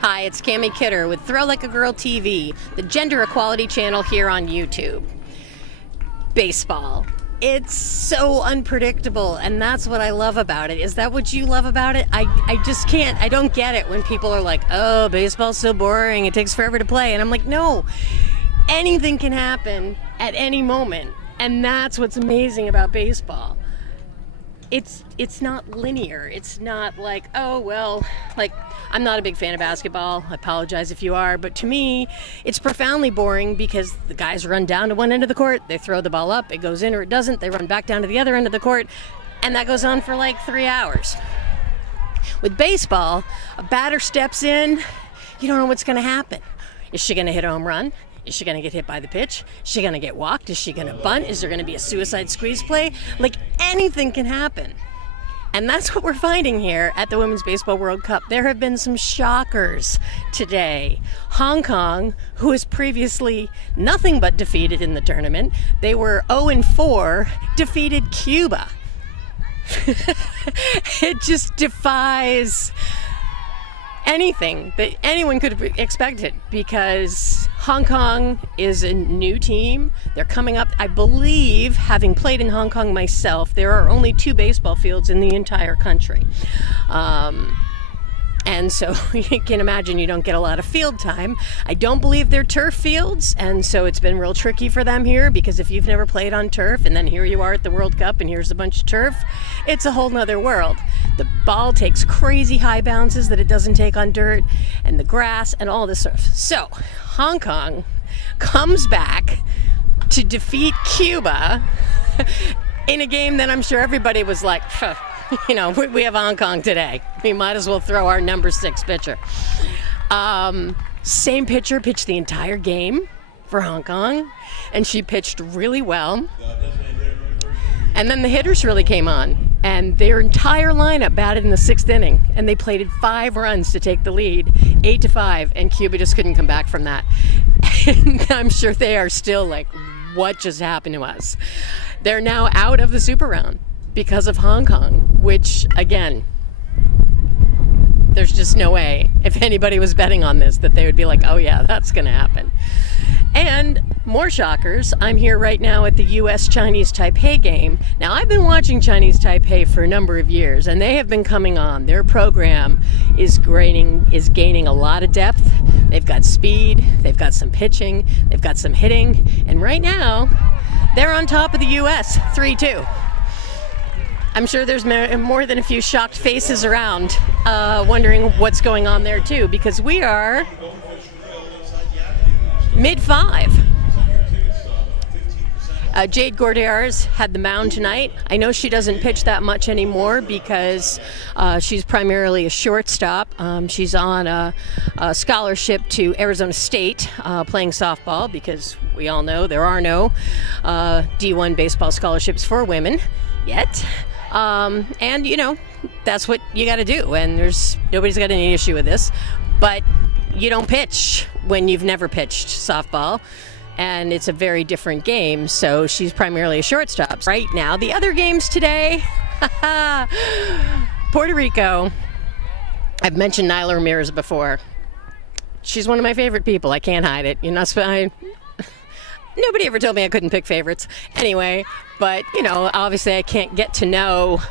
Hi, it's Cammie Kidder with Throw Like a Girl TV, the gender equality channel here on YouTube. Baseball. It's so unpredictable, and that's what I love about it. Is that what you love about it? I just can't, I don't get it when people are like, oh, baseball's so boring, it takes forever to play. And I'm like, no, anything can happen at any moment. And that's what's amazing about baseball. It's not linear. It's not like, oh, well, like, I'm not a big fan of basketball. I apologize if you are. But to me, it's profoundly boring because the guys run down to one end of the court. They throw the ball up. It goes in or it doesn't. They run back down to the other end of the court. And that goes on for like 3 hours. With baseball, a batter steps in. You don't know what's going to happen. Is she going to hit a home run? Is she going to get hit by the pitch? Is she going to get walked? Is she going to bunt? Is there going to be a suicide squeeze play? Like, anything can happen. And that's what we're finding here at the Women's Baseball World Cup. There have been some shockers today. Hong Kong, who was previously nothing but defeated in the tournament, they were 0-4, defeated Cuba. It just defies anything that anyone could have expected, because Hong Kong is a new team. They're coming up, I believe, having played in Hong Kong myself, there are only 2 baseball fields in the entire country. And so you can imagine you don't get a lot of field time. I don't believe they're turf fields, and so it's been real tricky for them here, because if you've never played on turf and then here you are at the World Cup and here's a bunch of turf, it's a whole nother world. The ball takes crazy high bounces that it doesn't take on dirt, and the grass and all this stuff. So Hong Kong comes back to defeat Cuba in a game that I'm sure everybody was like, huh. You know, we have Hong Kong today. We might as well throw our number 6 pitcher. Same pitcher pitched the entire game for Hong Kong, and she pitched really well. And then the hitters really came on, and their entire lineup batted in the 6th inning, and they plated 5 runs to take the lead, 8-5, and Cuba just couldn't come back from that. And I'm sure they are still like, what just happened to us? They're now out of the Super Round because of Hong Kong, which, again, there's just no way, if anybody was betting on this, that they would be like, oh yeah, that's gonna happen. And more shockers, I'm here right now at the US Chinese Taipei game. Now, I've been watching Chinese Taipei for a number of years, and they have been coming on. Their program is gaining a lot of depth. They've got speed, they've got some pitching, they've got some hitting, and right now, they're on top of the US, 3-2. I'm sure there's more than a few shocked faces around wondering what's going on there too, because we are mid-5. Jade Gordier's had the mound tonight. I know she doesn't pitch that much anymore because she's primarily a shortstop. She's on a scholarship to Arizona State playing softball, because we all know there are no D1 baseball scholarships for women yet. And you know, that's what you got to do, and nobody's got any issue with this, but you don't pitch when you've never pitched softball, and it's a very different game. So she's primarily a shortstop right now. The other games today, Puerto Rico. I've mentioned Nyla Ramirez before. She's one of my favorite people. I can't hide it. You're not Nobody ever told me I couldn't pick favorites. Anyway, but, you know, obviously I can't get to know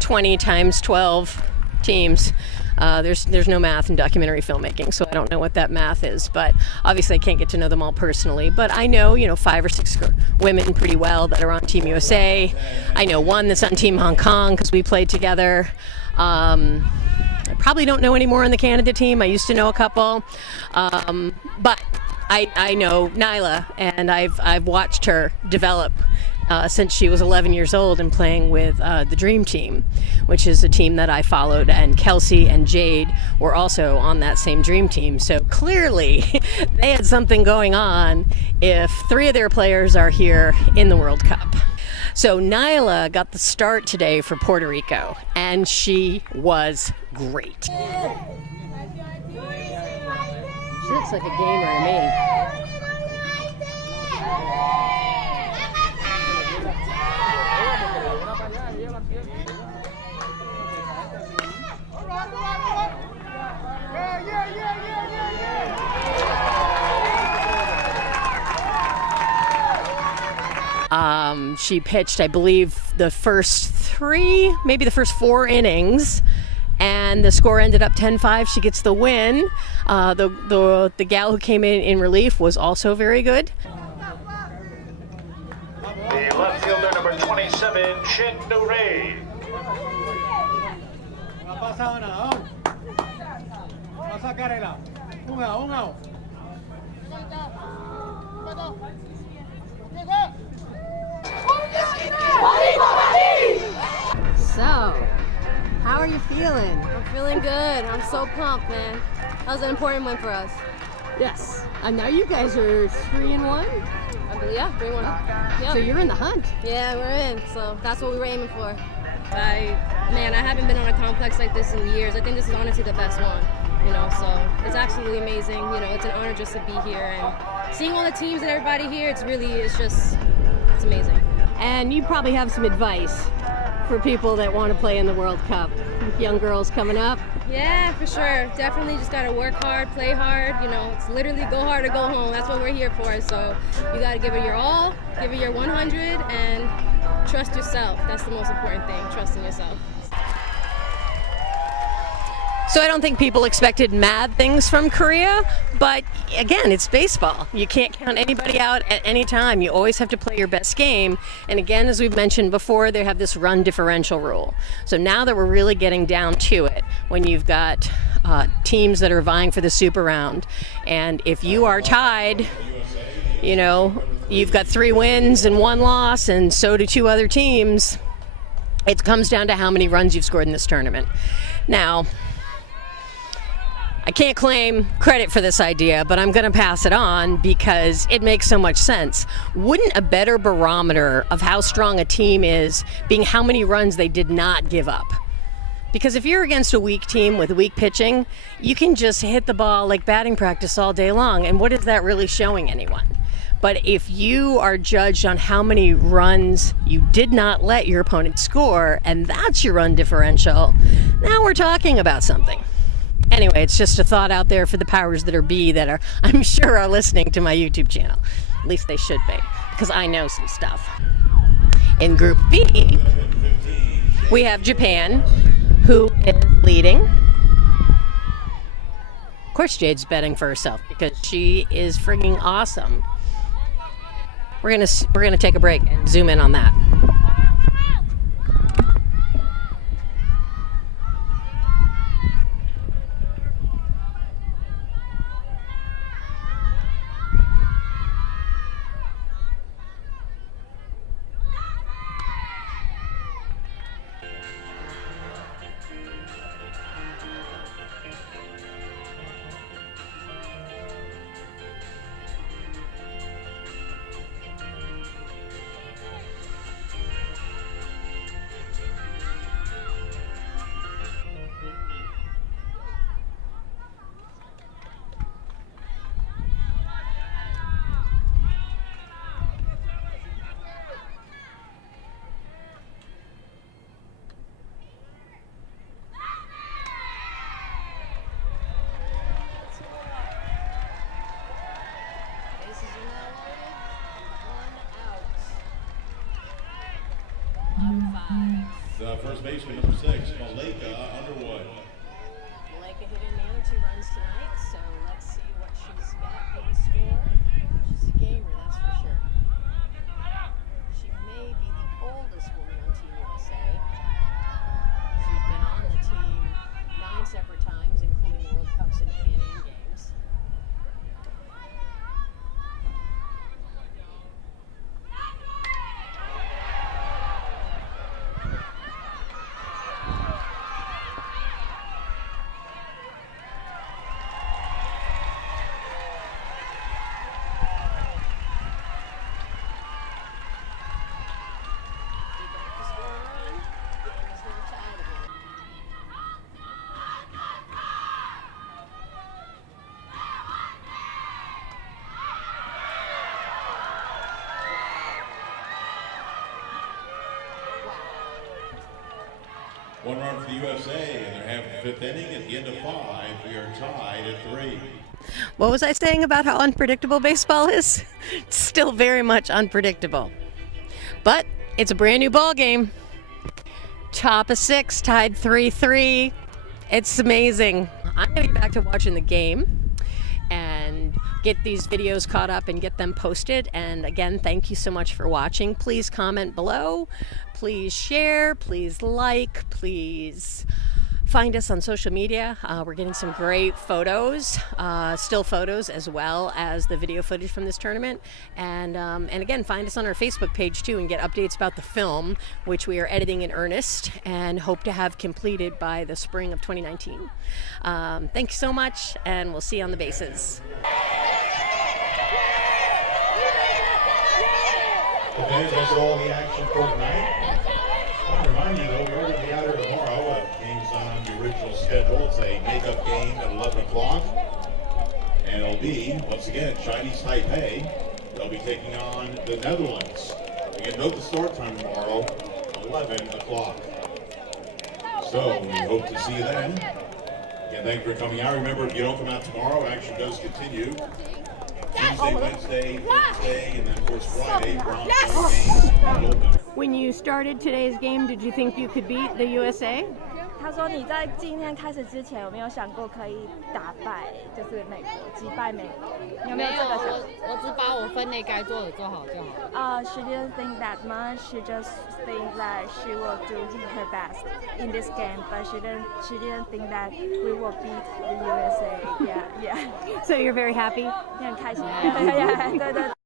20 times 12 teams. There's no math in documentary filmmaking, so I don't know what that math is. But obviously I can't get to know them all personally. But I know, you know, 5 or 6 women pretty well that are on Team USA. I know one that's on Team Hong Kong because we played together. I probably don't know any more on the Canada team. I used to know a couple. But I know Nyla, and I've watched her develop since she was 11 years old and playing with the Dream Team, which is a team that I followed, and Kelsey and Jade were also on that same Dream Team. So clearly they had something going on if 3 of their players are here in the World Cup. So Nyla got the start today for Puerto Rico, and she was great. She looks like a gamer to me. Yeah. She pitched, I believe, the first 3, maybe the first 4 innings, and the score ended up 10-5. She gets the win. The gal who came in relief was also very good. The left fielder, number 27, Shin Nurei. So, how are you feeling? I'm feeling good. I'm so pumped, man. That was an important win for us. Yes. And now you guys are 3-1? I believe, yeah, 3-1. Yep. So you're in the hunt. Yeah, we're in. So that's what we were aiming for. I haven't been on a complex like this in years. I think this is honestly the best one. So it's absolutely amazing. It's an honor just to be here and seeing all the teams and everybody here. It's amazing. And you probably have some advice for people that want to play in the World Cup. Young girls coming up. Yeah, for sure. Definitely just got to work hard, play hard. It's literally go hard or go home. That's what we're here for. So you got to give it your all, give it your 100, and trust yourself. That's the most important thing, trusting yourself. So I don't think people expected mad things from Korea, but again, it's baseball. You can't count anybody out at any time. You always have to play your best game. And again, as we've mentioned before, they have this run differential rule. So now that we're really getting down to it, when you've got teams that are vying for the super round, and if you are tied, you've got 3 wins and 1 loss, and so do 2 other teams, it comes down to how many runs you've scored in this tournament. Now, I can't claim credit for this idea, but I'm going to pass it on because it makes so much sense. Wouldn't a better barometer of how strong a team is being how many runs they did not give up? Because if you're against a weak team with weak pitching, you can just hit the ball like batting practice all day long, and what is that really showing anyone? But if you are judged on how many runs you did not let your opponent score, and that's your run differential, now we're talking about something. Anyway, it's just a thought out there for the powers that be that are, I'm sure, are listening to my YouTube channel. At least they should be, because I know some stuff. In Group B, we have Japan, who is leading. Of course, Jade's betting for herself because she is frigging awesome. We're gonna take a break and zoom in on that. The first baseman, number 6, Malika Underwood. Malika hit in the other 2 runs tonight, so let's see what she's got in store. She's a gamer, that's for sure. She may be the oldest woman on Team USA. She's been on the team 9 separate times, including World Cups and Pan Am Games. One run for the USA, and they're having the 5th inning. At the end of 5, we are tied at 3. What was I saying about how unpredictable baseball is? It's still very much unpredictable. But it's a brand new ball game. Top of 6, tied 3-3. It's amazing. I'm going to get back to watching the game and get these videos caught up and get them posted. And again, thank you so much for watching. Please comment below. Please share. Please like. Please find us on social media. We're getting some great photos, still photos, as well as the video footage from this tournament. And again, find us on our Facebook page too and get updates about the film, which we are editing in earnest and hope to have completed by the spring of 2019. Thank you so much, and we'll see you on the bases. Okay, that's all the action for tonight. I want to remind you, though, we are going to be out here tomorrow. Game's on the original schedule. It's a makeup game at 11 o'clock. And it'll be, once again, Chinese Taipei. They'll be taking on the Netherlands. Again, note the start time tomorrow, 11 o'clock. So, we hope to see you then. Again, thank you for coming out. Remember, if you don't come out tomorrow, action does continue. Tuesday, Wednesday, Thursday, and then of course Friday, bronze medal games. When you started today's game, did you think you could beat the USA? 他说你在今天开始之前有没有想过可以打败就是美国击败美国？你有没有这个想？我只把我分内该做的做好就好。She didn't think that much. She just think that she will do her best in this game, but she didn't think that we will beat the USA. Yeah. So you're very happy? 你很开心。对对。